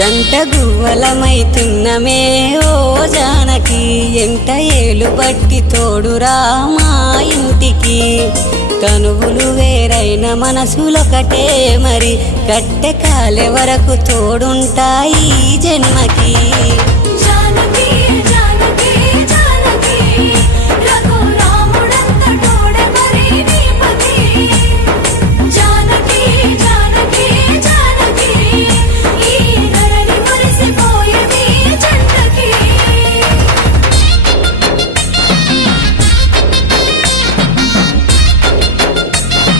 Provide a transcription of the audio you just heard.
జంట గువ్వలమైతున్నమే ఓ జానకి ఎంట ఏలు బట్టి తోడురా మా ఇంటికి తనువులు వేరైన మనసులొకటే మరి కట్టె కాలే వరకు తోడుంటాయి జన్మకి